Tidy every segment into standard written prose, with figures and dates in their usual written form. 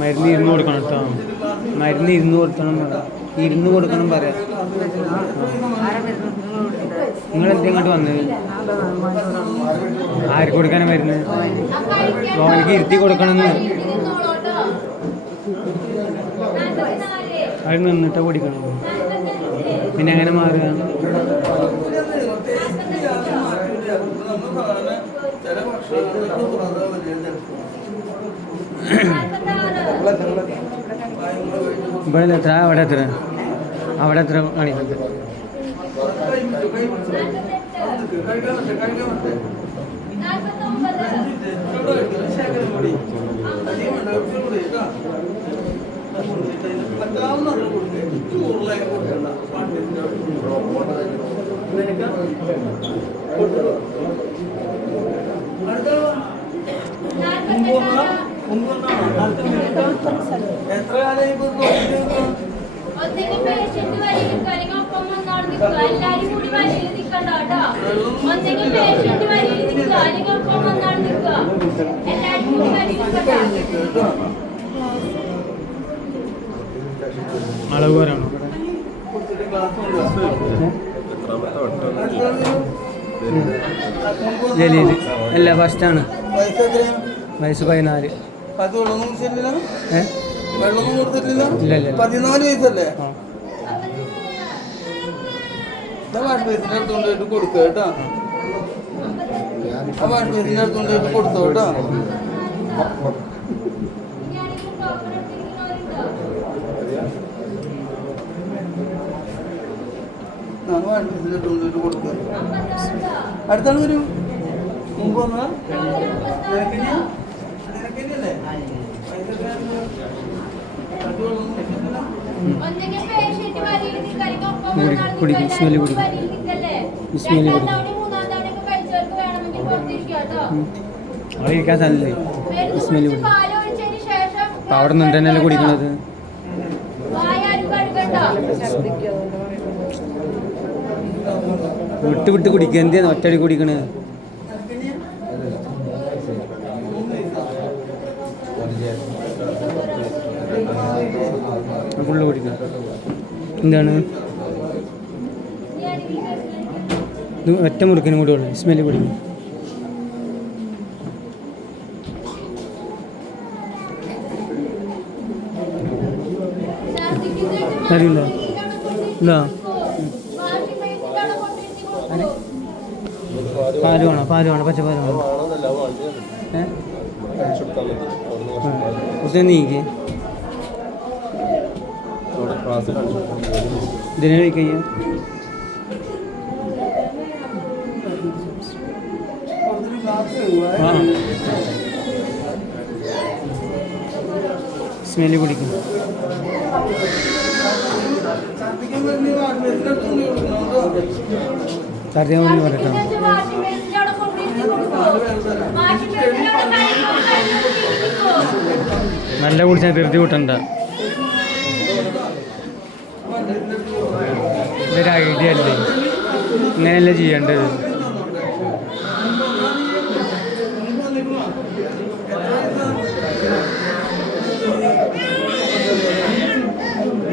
മരുന്ന് 200 കൊടുക്കണം കേട്ടോ. മരുന്ന് 200 കൊടുക്കണം, 200 കൊടുക്കണം പറയാം. നിങ്ങളെന്താ ഇങ്ങോട്ട് വന്നത്? ആർക്ക് കൊടുക്കാനാണ് മരുന്ന്? ഓനക്ക് ഇരുത്തി കൊടുക്കണമെന്ന്. അത് നിന്നിട്ട് കുടിക്കണം. പിന്നെ എങ്ങനെ മാറുക? ഇവിടെ എത്ര? അവിടെ എത്ര? അവിടെ എത്ര കാണിക്കുന്നത്? അളവ് പറയാണോ? ജലീൽ അല്ല, ഫസ്റ്റാണ്. വയസ്സ് 14. ഇല്ല ഇല്ല, 14 വയസ്സല്ലേ? വാഷ് ബേസിന്റെ അടുത്തുകൊണ്ടിട്ട് കൊടുക്കുക കേട്ടോ. ആ വാഷ് ബേസിന്റെ അടുത്തുകൊണ്ടിട്ട് കൊടുത്തോ കേട്ടോ. വാഷ് ബേസിന്റെ അടുത്തുകൊണ്ടിട്ട് കൊടുക്കുക. അടുത്താണ് വരും. മുമ്പ് വന്നാ കുടിക്കും. സ്മെല്ല് കുടിക്കും. സ്മെല്ല് കുടിക്കും. അവിടെ ഇരിക്കാൻ സ്ഥലല്ലേ? സ്മെല്ല് കുടിക്കും. അപ്പം അവിടെ നിന്ന് തന്നെയല്ലേ കുടിക്കണത്? വിട്ട് വിട്ട് കുടിക്കുക. എന്തിനാ ഒറ്റടി കുടിക്കണത്? ഫുള്ള് കുടിക്കുക. എന്താണ് ഇത്? ഒറ്റ മുറുക്കിനും കൂടെ ഉള്ളു. സ്മെല്ല് കുടിക്കും. അറിയില്ല. ഇല്ല, പാല് വേണോ? പാല് വേണം, പച്ചപ്പാല് വേണം. നീക്ക് ഇതിനെ കഴിക്കുക. സ്മെല്ല് കുടിക്കും. ഛർദ്ദിക്കാൻ വേണ്ടി പറയട്ടോ. നല്ല കുടിച്ചാൽ ധൃതി കൂട്ടണ്ട. ഇതൊരു ഐഡിയ അല്ലേ? ഇങ്ങനെയല്ലേ ചെയ്യേണ്ടത്?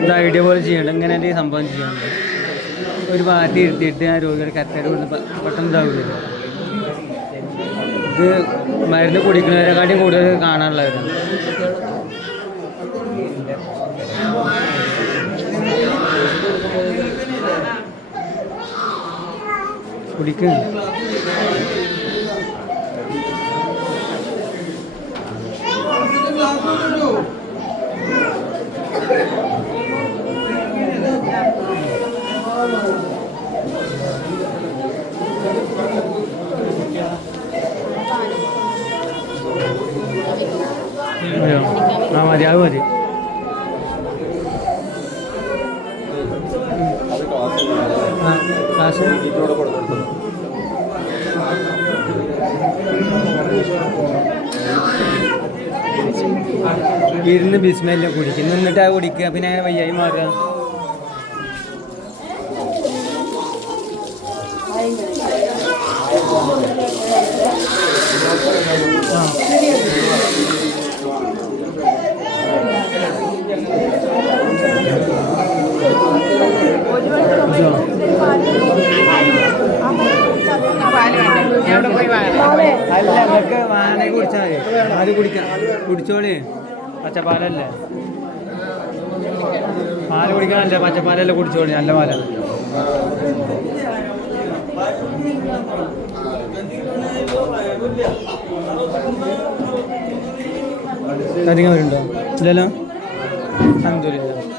ഇത് ഐഡിയ പോലെ ചെയ്യണ്ട. ഇങ്ങനെയല്ലേ സംഭവം ചെയ്യേണ്ടത്? ഒരു പാർട്ടി ഇരുത്തിയിട്ട് ആ രോഗികളെ കറക്റ്റായിട്ട് പെട്ടെന്ന് ഇതാവില്ല. ഇത് മരുന്ന് കുടിക്കുന്നവരെക്കാട്ടിയും കൂടുതൽ കാണാനുള്ളവരാണ്. കുടിക്കുക. മതി, അത് മതി. മാഷ് ഇവിടെ കൊടുത്തു. ഇരുന്ന് ബിസ്മല്ല കുടിക്കും, നിന്നിട്ടാ കുടിക്കുക, പിന്നെ അങ്ങനെ വയ്യായി മാറുക. അല്ല, നിങ്ങൾക്ക് വാനെ കുടിച്ചാൽ മതി. അത് കുടിക്കാം, കുടിച്ചോളി. പച്ചപ്പാലല്ലേ, പാല് കുടിക്കാനല്ലേ, പച്ചപ്പാലല്ലേ കുടിച്ചോളി, നല്ല പാലല്ലേ. അധികം വരുന്നുണ്ടോ? ഇല്ലല്ലോ. അൽഹംദുലില്ലാ.